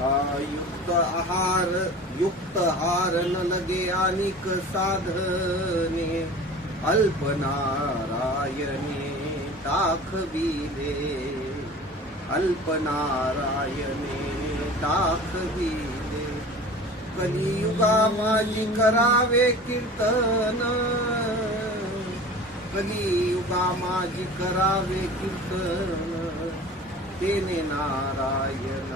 युक्त हार न लगे अनिक साधने अल्पनारायणे दाखविले अल्पनारायणे दाखविले कलियुगा माझी करावे कीर्तन कलियुगा माझी करावे कीर्तन तेने नारायण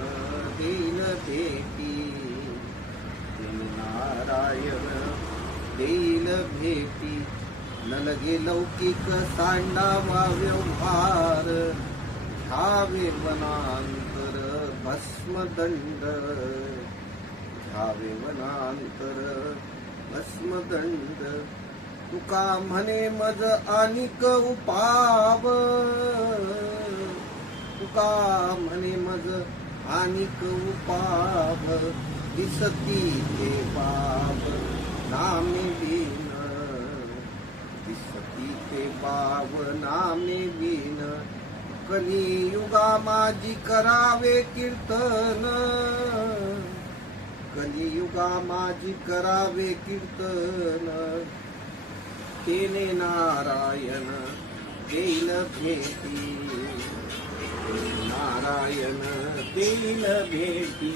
देईल भेटी तेने नारायण देईल भेटी न लगे लौकिक सांडावा व्यवहार घ्यावे वनांतर भस्मदंड घ्यावे वनांतर भस्मदंड तुका म्हणे मज अनिक उपाव तुका म्हणे मज अनिक उपाव दिसती ते बाब नामे बिन दिसती ते बाब नामे बिन कलियुगा माझी करावे कीर्तन कलियुगा माझी करावे कीर्तन तेने नारायण देईल भेटी नारायण देईल भेटी